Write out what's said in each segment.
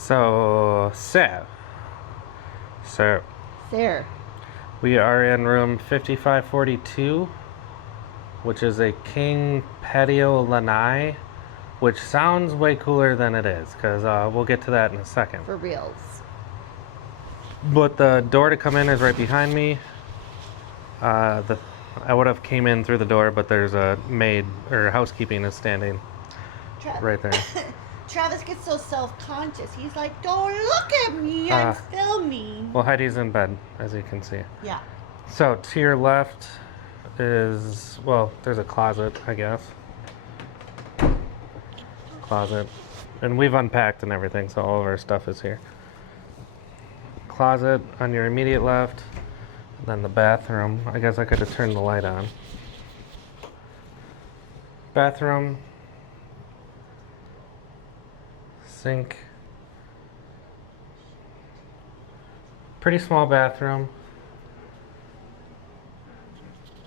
So, There. we are in room 5542, which is a king patio lanai, which sounds way cooler than it is, because we'll get to that in a second. For reals. But the door to come in is right behind me. I would have came in through the door, but there's a maid, or housekeeping is standing right there. Travis gets so self-conscious. He's like, don't look at me, I'm filming. Well, Heidi's in bed, as you can see. Yeah. So, to your left is, well, there's a closet, I guess. Closet. And we've unpacked and everything, so all of our stuff is here. Closet on your immediate left. Then the bathroom. I guess I could have turned the light on. Bathroom. Sink. Pretty small bathroom.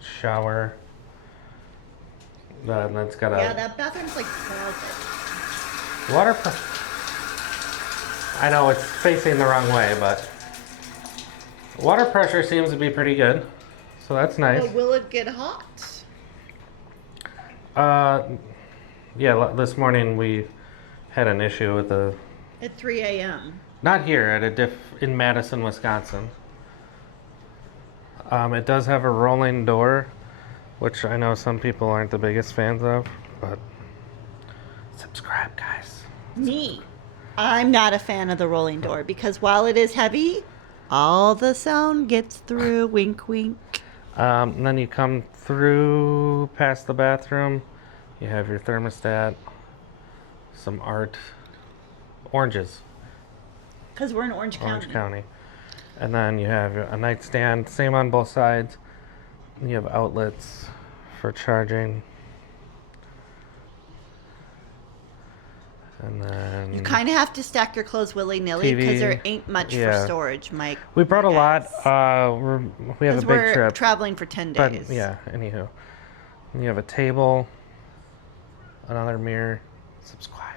Shower. And it's got a Yeah, that bathroom's like closet. water. I know it's facing the wrong way, but water pressure seems to be pretty good, so that's nice. But will it get hot? Yeah. This morning we had an issue with the. At 3 a.m. Not here, in Madison, Wisconsin. It does have a rolling door, which I know some people aren't the biggest fans of, but subscribe, guys. Me. I'm not a fan of the rolling door because while it is heavy, all the sound gets through. Wink, wink. And then you come through past the bathroom. You have your thermostat, some art, oranges. Because we're in Orange County. And then you have a nightstand, same on both sides. You have outlets for charging. And then You kind of have to stack your clothes willy-nilly because TV. there ain't much for storage, Mike. We brought a lot. We have a big we're trip. traveling for 10 But days. yeah, anywho. You have a table, another mirror, subscribe.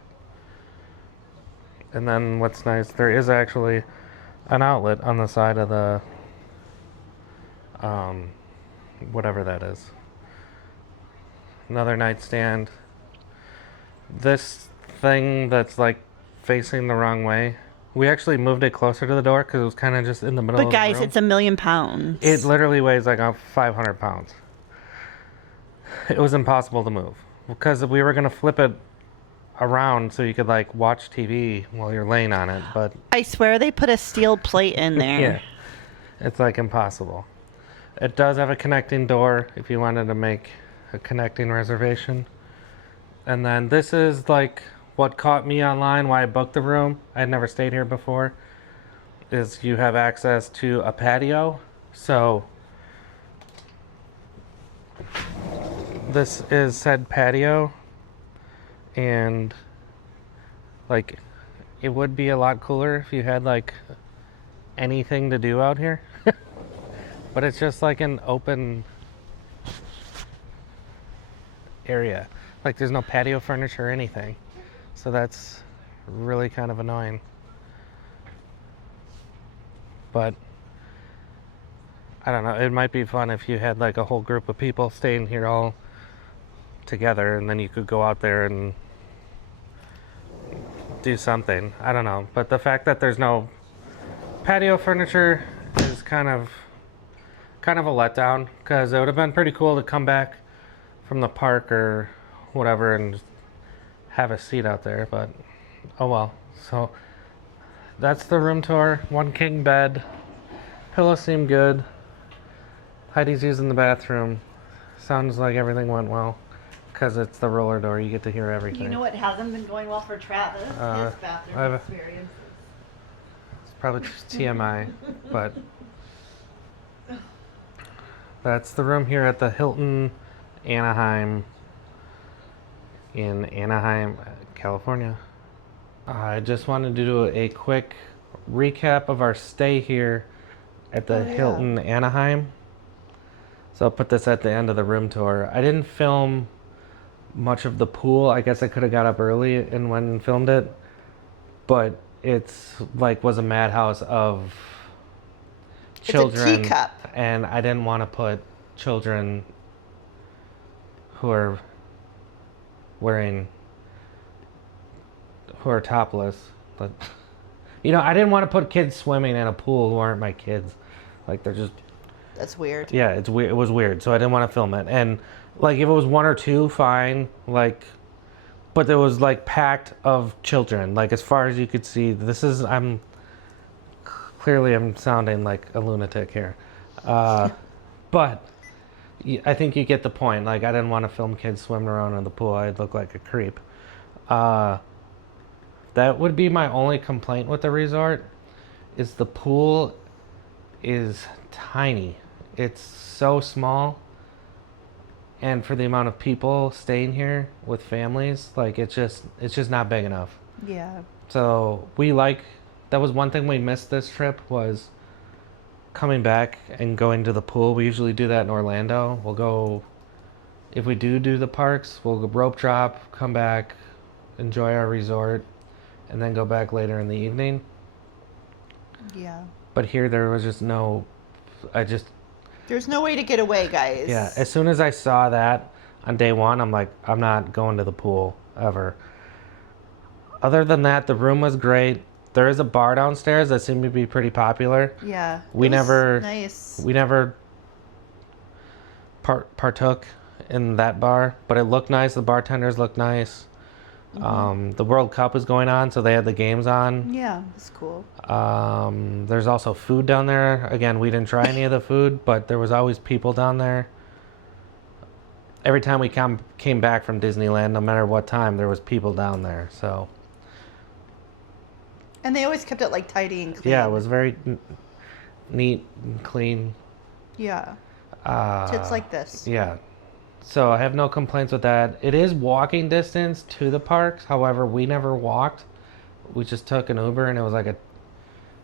And then what's nice, there is actually an outlet on the side of the, whatever that is. Another nightstand. This thing that's like facing the wrong way, we actually moved it closer to the door because it was kind of just in the middle of But the guys, room. it's 1,000,000 pounds. It literally weighs like 500 pounds. It was impossible to move because we were going to flip it around so you could like watch TV while you're laying on it, but I swear they put a steel plate in there. yeah, it's like impossible. It does have a connecting door if you wanted to make a connecting reservation. And then this is like what caught me online, why I booked the room. I had never stayed here before. Is you have access to a patio. So this is said patio, and like it would be a lot cooler if you had like anything to do out here. But it's just like an open area. Like there's no patio furniture or anything. So that's really kind of annoying. But I don't know, it might be fun if you had like a whole group of people staying here all together and then you could go out there and do something. I don't know. But the fact that there's no patio furniture is kind of a letdown, because it would have been pretty cool to come back from the park or whatever and just have a seat out there, but oh well. So that's the room tour. One king bed. Pillows seem good. Heidi's using the bathroom. Sounds like everything went well because it's the roller door. You get to hear everything. You know what hasn't been going well for Travis? His bathroom experiences. It's probably just TMI, but that's the room here at the Hilton Anaheim in Anaheim, California. I just wanted to do a quick recap of our stay here at the Hilton Anaheim. So I'll put this at the end of the room tour. I didn't film much of the pool. I guess I could have got up early and went and filmed it. But it's like was a madhouse of It's a children, teacup. and I didn't want to put children who are wearing who are topless, but I didn't want to put kids swimming in a pool who aren't my kids. Like they're just That's weird. yeah, it's weird. It was weird, so I didn't want to film it. And like if it was one or two, fine. Like, but it was like packed of children. Like as far as you could see, I'm sounding like a lunatic here, but I think you get the point. Like I didn't want to film kids swimming around in the pool. I'd look like a creep. That would be my only complaint with the resort. Is the pool is tiny. It's so small, and for the amount of people staying here with families, like it's just not big enough. Yeah. So that was one thing we missed this trip was coming back and going to the pool. We usually do that in Orlando. We'll go, if we do the parks, we'll go rope drop, come back, enjoy our resort, and then go back later in the evening. Yeah. But here there was just There's no way to get away, guys. yeah, as soon as I saw that on day one, I'm like, I'm not going to the pool ever. Other than that, the room was great. There is a bar downstairs that seemed to be pretty popular. Yeah. We it was never nice. We never partook in that bar, but it looked nice. The bartenders looked nice. The World Cup was going on, so they had the games on. Yeah, it's cool. There's also food down there. Again, we didn't try any of the food, but there was always people down there. Every time we came back from Disneyland, no matter what time, there was people down there. So And they always kept it like tidy and clean. yeah, it was very neat and clean. Yeah. Tits like this. Yeah. So I have no complaints with that. It is walking distance to the parks. However, we never walked. We just took an Uber, and it was like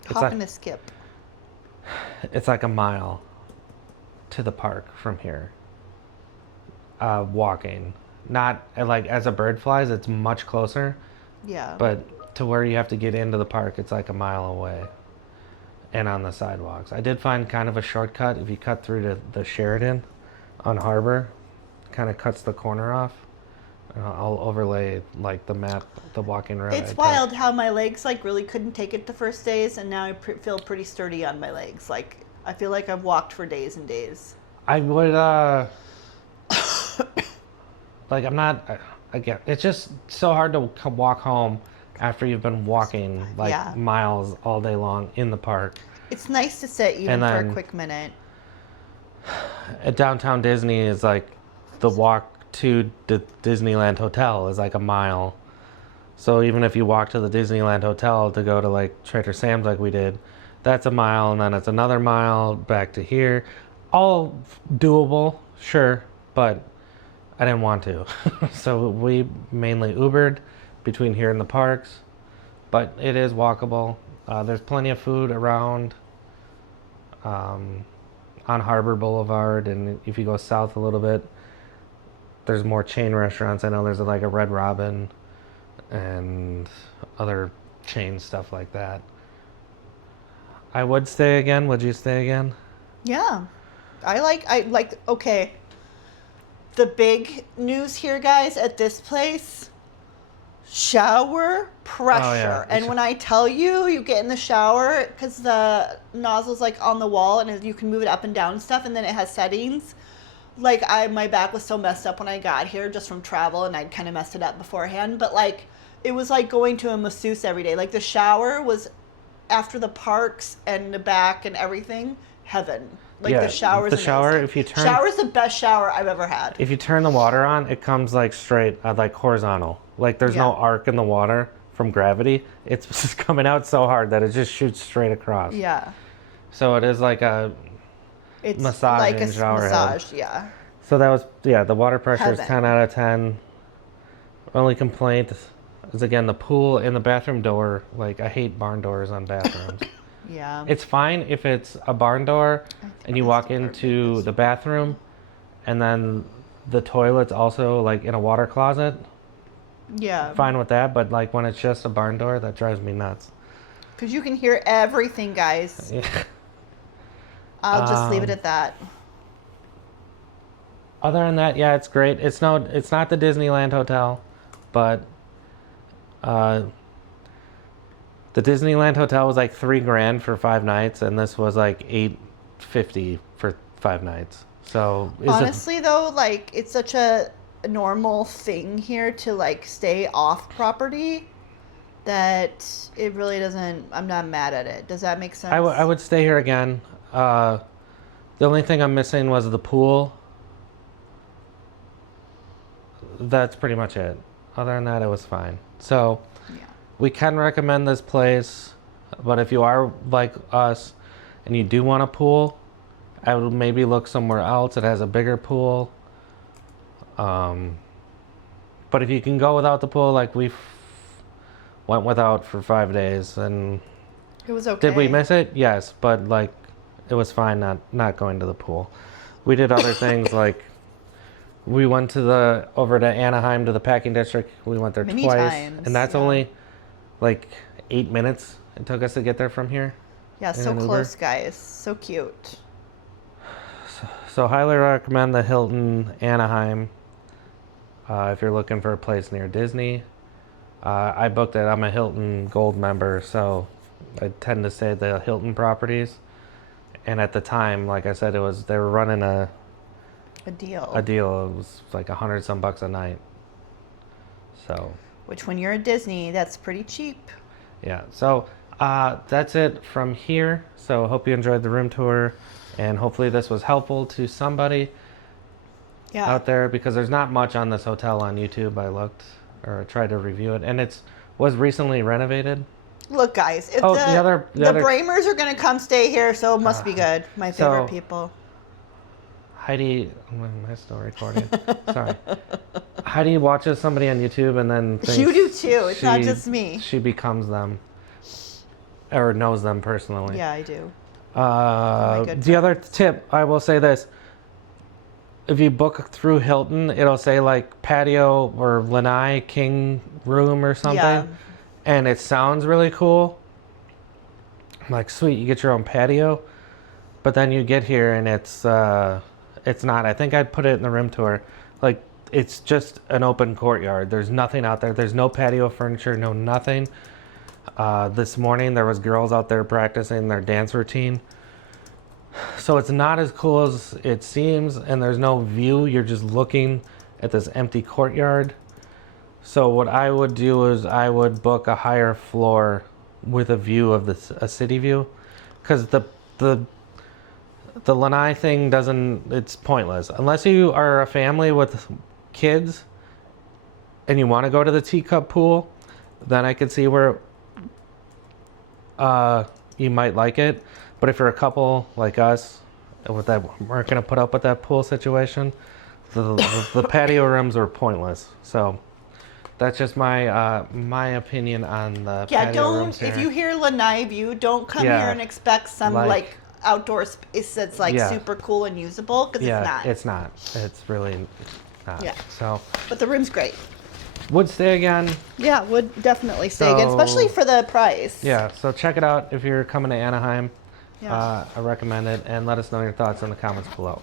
Hop and a skip. it's like a mile to the park from here. Walking. Not like as a bird flies, it's much closer. Yeah. But to where you have to get into the park, it's like a mile away. And on the sidewalks. I did find kind of a shortcut if you cut through to the Sheridan on Harbor. Kind of cuts the corner off. I'll overlay like the map, the walking route. It's wild how my legs like really couldn't take it the first days, and now I feel pretty sturdy on my legs. Like I feel like I've walked for days and days. I would like I'm not again. It's just so hard to walk home after you've been walking like Yeah. miles all day long in the park. It's nice to sit even And for a then- quick minute. At downtown Disney is like the walk to the Disneyland Hotel is like a mile. So even if you walk to the Disneyland Hotel to go to like Trader Sam's like we did, that's a mile, and then it's another mile back to here. All doable, sure, but I didn't want to. So we mainly Ubered between here and the parks, but it is walkable. There's plenty of food around on Harbor Boulevard, and if you go south a little bit, there's more chain restaurants. I know there's like a Red Robin and other chain stuff like that. I would stay again. Would you stay again? Yeah. I like okay. The big news here, guys, at this place, shower pressure. Oh, yeah. And when I tell you, you get in the shower because the nozzle's like on the wall and you can move it up and down and stuff, and then it has settings. Like my back was so messed up when I got here just from travel, and I'd kind of messed it up beforehand. But like it was like going to a masseuse every day. Like the shower was after the parks and the back and everything, heaven. Like Yeah, the shower's the shower, amazing. if you turn- shower's the best shower I've ever had. If you turn the water on, it comes like straight, like horizontal. Like there's no Yeah. arc in the water from gravity. It's just coming out so hard that it just shoots straight across. Yeah. So it is like It's Massage like a and shower head. massage, yeah. So that was, yeah, the water pressure is Heaven. 10 out of 10. Only complaint is, again, the pool and the bathroom door. Like, I hate barn doors on bathrooms. Yeah. It's fine if it's a barn door think and you that's walk the part into that the bathroom and then the toilet's also, like, in a water closet. Yeah. Fine with that, but, like, when it's just a barn door, that drives me nuts. Because you can hear everything, guys. Yeah. I'll just leave it at that. Other than that, yeah, it's great. It's not the Disneyland hotel, but the Disneyland hotel was like $3,000 for 5 nights, and this was like $850 for 5 nights. So Honestly, though, like it's such a normal thing here to like stay off property that it really doesn't. I'm not mad at it. Does that make sense? I would stay here again. The only thing I'm missing was the pool. That's pretty much it. Other than that, it was fine. So Yeah. we can recommend this place, but if you are like us and you do want a pool, I would maybe look somewhere else. It has a bigger pool. But if you can go without the pool, like we went without for 5 days, and It was okay. did we miss it? Yes, but like it was fine not going to the pool. We did other things like we went to over to Anaheim to the packing district. We went there Many twice, times, and that's yeah. only like 8 minutes it took us to get there from here. Yeah, in so an Uber. close, guys. So cute. So highly recommend the Hilton Anaheim if you're looking for a place near Disney. I booked it. I'm a Hilton Gold member, so I tend to stay at the Hilton properties. And at the time, like I said, they were running a deal. deal. It was like $100 some a night. So Which, when you're at Disney, that's pretty cheap. yeah. So that's it from here. So hope you enjoyed the room tour, and hopefully this was helpful to somebody Yeah. out there, because there's not much on this hotel on YouTube. I looked or tried to review it, and was recently renovated. Look, guys, if Oh, the the other Bramers are gonna come stay here, so it must be good. My favorite so- people. Heidi, am I still recording? Sorry. Heidi watches somebody on YouTube and then thinks You do too. It's not she- just me. She becomes them, or knows them personally. Yeah, I do. my good The other tip, I will say this: if you book through Hilton, it'll say like patio or lanai king room or something, Yeah. and it sounds really cool. I'm like, sweet, you get your own patio, but then you get here and it's not. I think I'd put it in the room tour. Like, it's just an open courtyard. There's nothing out there. There's no patio furniture, no nothing. This morning there was girls out there practicing their dance routine. So it's not as cool as it seems, and there's no view. You're just looking at this empty courtyard. So what I would do is I would book a higher floor with a view of a city view, because the lanai thing it's pointless unless you are a family with kids and you want to go to the teacup pool. Then I could see where you might like it. But if you're a couple like us weren't going to put up with that pool situation, the patio rooms are pointless. So that's just my opinion on the patio rooms here. If you hear Lanai View, don't come Yeah. here and expect some like outdoor space that's like Yeah. super cool and usable, because it's not. It's not. It's really not. Yeah. So But the room's great. would stay again. Yeah, would definitely stay again, especially for the price. Yeah. So check it out if you're coming to Anaheim. Yeah. I recommend it, and let us know your thoughts in the comments below.